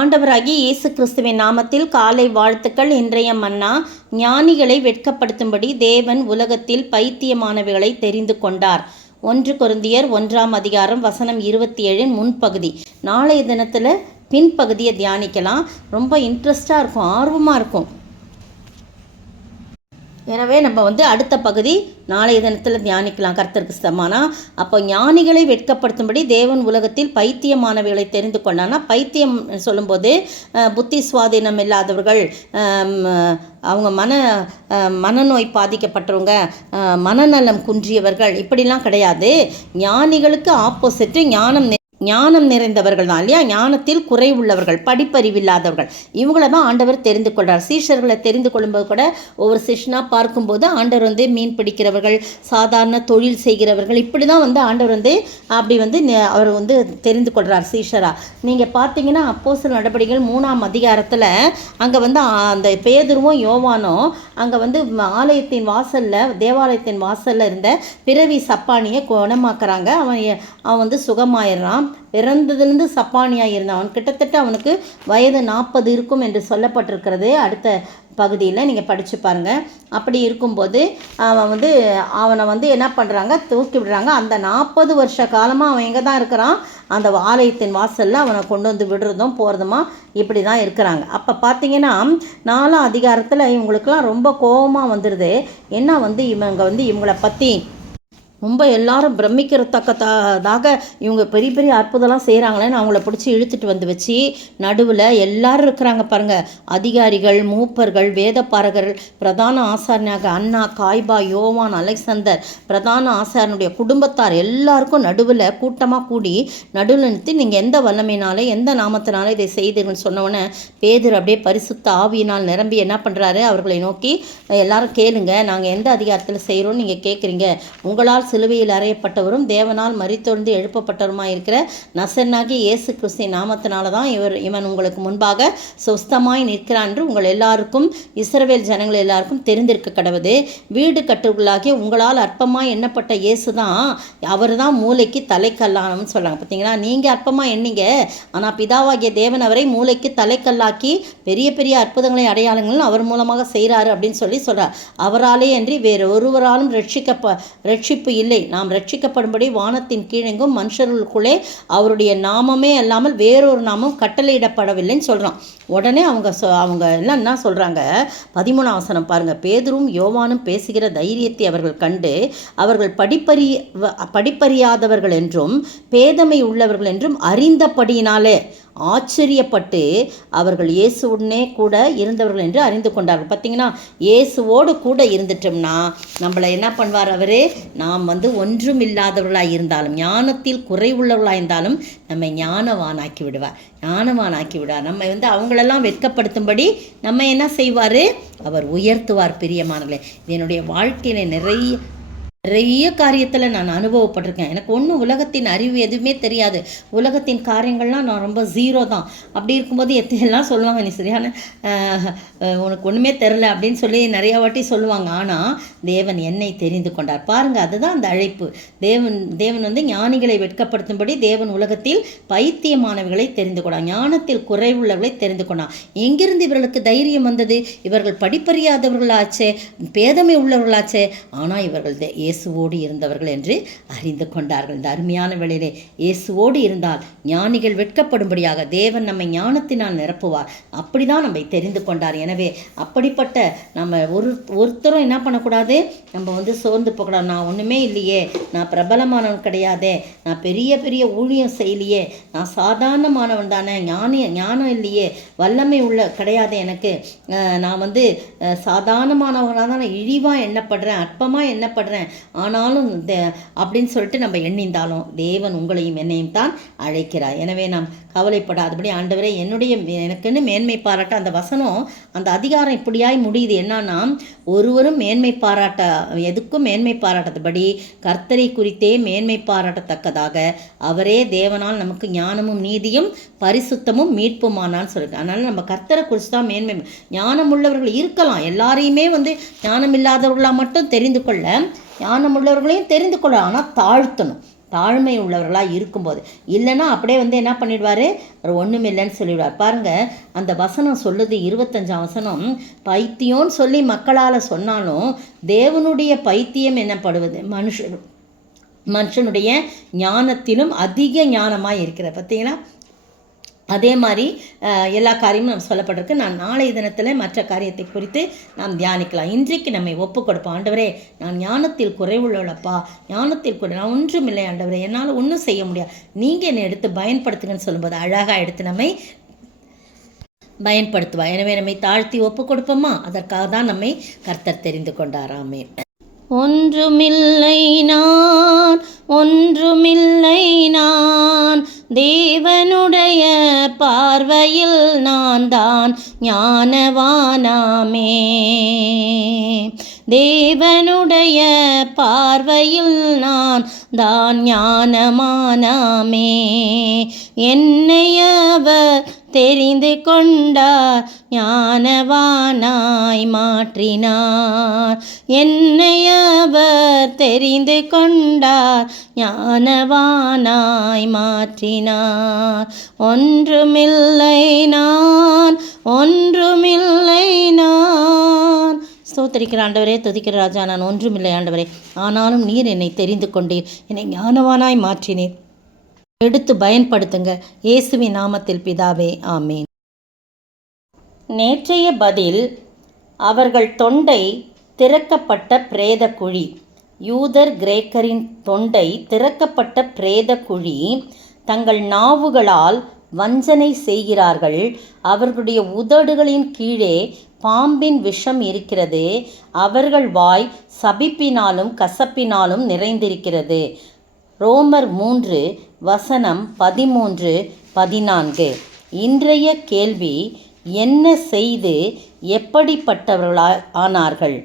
ஆண்டவராகிய இயேசு கிறிஸ்துவின் நாமத்தில் காலை வாழ்த்துக்கள். இன்றைய மன்னா, ஞானிகளை வெட்கப்படுத்தும்படி தேவன் உலகத்தில் பைத்தியமானவைகளை தெரிந்து கொண்டார். 1 கொரிந்தியர் 1ஆம் அதிகாரம் வசனம் 27 முன்பகுதி. நாளைய தினத்தில் பின்பகுதியை தியானிக்கலாம். ரொம்ப இன்ட்ரெஸ்டாக இருக்கும், ஆர்வமாக இருக்கும். எனவே நம்ம அடுத்த பகுதி நாளைய தினத்தில் தியானிக்கலாம். கர்த்தருக்கு ஸ்தமானா. அப்போ ஞானிகளை வெட்கப்படுத்தும்படி தேவன் உலகத்தில் பைத்தியமானவைகளை தெரிந்து கொண்டானா, பைத்தியம் சொல்லும்போது புத்தி சுவாதீனம் இல்லாதவர்கள், அவங்க மனநோய் பாதிக்கப்பட்டவங்க, மனநலம் குன்றியவர்கள், இப்படிலாம் கிடையாது. ஞானிகளுக்கு ஆப்போசிட்டு ஞானம் நிறைந்தவர்கள் தான் இல்லையா. ஞானத்தில் குறைவுள்ளவர்கள், படிப்பறிவில்லாதவர்கள், இவங்கள தான் ஆண்டவர் தெரிந்து கொள்கிறார். சீஷர்களை தெரிந்து கொள்ளும்போது கூட ஒவ்வொரு சிஷ்னாக பார்க்கும்போது ஆண்டவர் மீன் பிடிக்கிறவர்கள், சாதாரண தொழில் செய்கிறவர்கள், இப்படி தான் ஆண்டவர் அப்படி அவர் தெரிந்து கொள்கிறார் சீஷராக. நீங்கள் பார்த்தீங்கன்னா அப்போஸ்தலர் நடபடிகள் 3ஆம் அதிகாரத்தில் அங்கே அந்த பேதுருவும் யோவானும் அங்கே ஆலயத்தின் வாசலில், தேவாலயத்தின் வாசலில் இருந்த பிறவி சப்பானியை குணமாக்குறாங்க. அவன் சுகமாயிடுறான். பிறந்ததுலேருந்து சப்பானியாக இருந்தான். அவன் கிட்டத்தட்ட அவனுக்கு வயது 40 இருக்கும் என்று சொல்லப்பட்டிருக்கிறது. அடுத்த பகுதியில் நீங்கள் படித்து பாருங்கள். அப்படி இருக்கும்போது அவனை என்ன பண்ணுறாங்க, தூக்கி விடுறாங்க. அந்த 40 வருஷ காலமாக அவன் எங்கே தான் இருக்கிறான், அந்த ஆலயத்தின் வாசலில் அவனை கொண்டு விடுறதும் போகிறதுமா இப்படி தான் இருக்கிறாங்க. அப்போ பார்த்தீங்கன்னா 4ஆம் அதிகாரத்தில் இவங்களுக்கெல்லாம் ரொம்ப கோபமாக வந்துடுது. என்ன இவங்களை பற்றி ரொம்ப எல்லாரும் பிரமிக்கிறத்தக்கதாக இவங்க பெரிய பெரிய அற்புதம்லாம் செய்கிறாங்களேன்னு அவங்கள பிடிச்சி இழுத்துட்டு வச்சு நடுவில் எல்லாரும் இருக்கிறாங்க பாருங்கள். அதிகாரிகள், மூப்பர்கள், வேதப்பாரகர்கள், பிரதான ஆசாரனாக அண்ணா, காய்பா, யோவான், அலெக்சந்தர், பிரதான ஆசாரனுடைய குடும்பத்தார் எல்லாருக்கும் நடுவில் கூட்டமாக கூடி நடுவில் நிறுத்தி, நீங்கள் எந்த வல்லமையினாலே எந்த நாமத்தினாலே இதை செய்தீர்கள்னு சொன்னவொன்னே பேதுரு அப்படியே பரிசுத்த ஆவியினால் நிரம்பி என்ன பண்ணுறாரு, அவர்களை நோக்கி எல்லாரும் கேளுங்க, நாங்கள் எந்த அதிகாரத்தில் செய்கிறோன்னு நீங்கள் கேட்குறீங்க. உங்களால் சிலுவையில் அறையப்பட்டவரும் தேவனால் மரித்தொழுந்து எழுப்பப்பட்டவருமாய் இருக்கிற நசரேயனாகிய இயேசு கிறிஸ்துவின் நாமத்தினால தான் இவன் உங்களுக்கு முன்பாக சொஸ்தமாய் நிற்கிறான் என்று உங்கள் எல்லாருக்கும், இஸ்ரவேல் ஜனங்கள் எல்லாருக்கும் தெரிந்திருக்க கடவுது. வீடு கட்டுகளாகிய உங்களால் அற்பமாய் எண்ணப்பட்ட இயேசு தான், அவர் தான் மூளைக்கு தலைக்கல்லானு சொல்கிறாங்க. பார்த்தீங்களா, நீங்கள் அற்பமாக எண்ணீங்க, ஆனால் பிதாவாகிய தேவன் அவரை மூளைக்கு தலைக்கல்லாக்கி பெரிய பெரிய அற்புதங்களை அடையாளங்களும் அவர் மூலமாக செய்கிறாரு அப்படின்னு சொல்கிறார். அவராலே அன்றி வேறு ஒருவராலும் ரட்சிப்பு இல்லை. நாம் ரட்சிக்கப்படும்படி வானத்தின் கீழெங்கும் மனுஷர்களுக்குள்ளே அவருடைய நாமமே அல்லாமல் வேறொரு நாமம் கட்டளையிடப்படவில்லைன்னு சொல்கிறான். உடனே அவங்க எல்லாம் என்ன சொல்கிறாங்க, 13ஆம் வசனம் பாருங்கள். பேதுரும் யோவானும் பேசுகிற தைரியத்தை அவர்கள் கண்டு அவர்கள் படிப்பறியாதவர்கள் என்றும் பேதமை உள்ளவர்கள் என்றும் அறிந்தபடியினாலே ஆச்சரியப்பட்டு அவர்கள் இயேசுவுடனே கூட இருந்தவர்கள் என்று அறிந்து கொண்டார்கள். பார்த்தீங்கன்னா, இயேசுவோடு கூட இருந்துட்டோம்னா நம்மளை என்ன பண்ணுவார் அவர், நாம் ஒன்றும் இல்லாதவர்களாக இருந்தாலும், ஞானத்தில் குறைவுள்ளவர்களாக இருந்தாலும் நம்மை ஞானவானாக்கி விடுவார். நம்ம அவங்களெல்லாம் வெட்கப்படுத்தும்படி நம்ம என்ன செய்வார், அவர் உயர்த்துவார். பிரியமானங்களே, என்னுடைய வாழ்க்கையில் நிறைய காரியத்தில் நான் அனுபவப்பட்டிருக்கேன். எனக்கு ஒன்றும் உலகத்தின் அறிவு எதுவுமே தெரியாது. உலகத்தின் காரியங்கள்லாம் நான் ரொம்ப ஜீரோ தான். அப்படி இருக்கும்போது எல்லாம் சொல்லுவாங்க, நீ சரியான உனக்கு ஒன்றுமே தெரில அப்படின்னு சொல்லி நிறையா வாட்டி சொல்லுவாங்க. ஆனால் தேவன் என்னை தெரிந்து கொண்டார். பாருங்கள், அதுதான் அந்த அழைப்பு. தேவன் ஞானிகளை வெட்கப்படுத்தும்படி தேவன் உலகத்தில் பைத்தியமானவர்களை தெரிந்து கொண்டார், ஞானத்தில் குறைவுள்ளவர்களை தெரிந்து கொண்டார். எங்கிருந்து இவர்களுக்கு தைரியம் வந்தது? இவர்கள் படிப்பறியாதவர்களாச்சே, பேதமை உள்ளவர்களாச்சே, ஆனால் இவர்கள் இயேசுவோடு இருந்தவர்கள் என்று அறிந்து கொண்டார்கள். இந்த அருமையான வேளையிலே இயேசுவோடு இருந்தால் ஞானிகள் வெட்கப்படும்படியாக தேவன் நம்மை ஞானத்தினால் நிரப்புவார். அப்படிதான் நம்மை தெரிந்து கொண்டார். எனவே அப்படிப்பட்ட நம்ம ஒருத்தரும் என்ன பண்ணக்கூடாது, நம்ம சோர்ந்து போகக்கூடாது. நான் ஒன்றுமே இல்லையே, நான் பிரபலமானவன் கிடையாதே, நான் பெரிய பெரிய ஊழியம் செய்யலையே, நான் சாதாரணமானவன் தானே, ஞானம் இல்லையே, வல்லமை உள்ள கிடையாது எனக்கு, நான் சாதாரணமானவனாக தான் இழிவாக எண்ணப்படுறேன், அற்பமாக எண்ணப்படுறேன், ஆனாலும் அப்படின்னு சொல்லிட்டு நம்ம எண்ணிந்தாலும் தேவன் உங்களையும் என்னையும் தான் அழைக்கிறார். எனவே நாம் கவலைப்படாதபடி, ஆண்டவரே எனக்குன்னு மேன்மை பாராட்ட, அந்த வசனம், அந்த அதிகாரம் இப்படியாய் முடியுது. என்னன்னா, ஒருவரும் மேன்மை பாராட்ட, எதுக்கும் மேன்மை பாராட்டபடி கர்த்தரை குறித்தே மேன்மை பாராட்டத்தக்கதாக அவரே தேவனால் நமக்கு ஞானமும் நீதியும் பரிசுத்தமும் மீட்புமானான்னு சொல்லிருக்கு. அதனால நம்ம கர்த்தரை குறித்து தான் மேன்மை. ஞானம் உள்ளவர்கள் இருக்கலாம், எல்லாரையுமே ஞானம் இல்லாதவர்களாக மட்டும் தெரிந்து கொள்ள, ஞானம் உள்ளவர்களையும் தெரிந்து கொள்ள, ஆனால் தாழ்மை உள்ளவர்களாக இருக்கும்போது. இல்லைன்னா அப்படியே என்ன பண்ணிடுவார், அவர் ஒன்றும் இல்லைன்னு சொல்லிவிடுவார். பாருங்கள், அந்த வசனம் சொல்லுது, 25ஆம் வசனம், பைத்தியம்னு சொல்லி மக்களால் சொன்னாலும் தேவனுடைய பைத்தியம் என்னப்படுவது மனுஷனுடைய ஞானத்திலும் அதிக ஞானமாக இருக்கிற. பார்த்தீங்களா? அதே மாதிரி எல்லா காரியமும் நம்ம சொல்லப்பட்டிருக்கு. நான் நாளைய தினத்தில் மற்ற காரியத்தை குறித்து நாம் தியானிக்கலாம். இன்றைக்கு நம்மை ஒப்பு கொடுப்போம். ஆண்டவரே, நான் ஞானத்தில் குறைவுள்ளப்பா, நான் ஒன்றும் இல்லை ஆண்டவரே, என்னால் ஒன்றும் செய்ய முடியாது, நீங்கள் என்னை எடுத்து பயன்படுத்துங்கன்னு சொல்லும்போது அழகாக எடுத்து நம்மை பயன்படுத்துவா. எனவே நம்மை தாழ்த்தி ஒப்பு கொடுப்போமா? அதற்காக தான் நம்மை கர்த்தர் தெரிந்து கொண்டாராமே. ஒன்றுமில்லை நான் தேவனுடைய பார்வையில் நான் தான் ஞானவானாமே. தேவனுடைய பார்வையில் நான் தான் ஞானமானாமே. என்னை அவர் தெரிந்து கொண்டார், ஞானவானாய் மாற்றினார். என்னை அவர் தெரிந்து கொண்டார், ஞானவானாய் மாற்றினார். ஒன்றுமில்லை நான். ஸ்தோத்திரிக்கிற ஆண்டவரே, துதிக்கிற ராஜா, நான் ஒன்றுமில்லை ஆண்டவரே, ஆனாலும் நீர் என்னை தெரிந்து கொண்டீர், என்னை ஞானவானாய் மாற்றினீர். எடுத்து பயன்படுத்துங்க. இயேசுவின் நாமத்தில் பிதாவே, ஆமேன். நேற்றைய பதில், அவர்கள் தொண்டை திறக்கப்பட்ட பிரேத குழி. யூதர் கிரேக்கரின் தொண்டை திறக்கப்பட்ட பிரேத குழி. தங்கள் நாவுகளால் வஞ்சனை செய்கிறார்கள். அவர்களுடைய உதடுகளின் கீழே பாம்பின் விஷம் இருக்கிறது. அவர்கள் வாய் சபிப்பினாலும் கசப்பினாலும் நிறைந்திருக்கிறது. ரோமர் 3 வசனம் 13-14. இன்றைய கேள்வி, என்ன செய்து எப்படிப்பட்டவர்கள் ஆனார்கள்?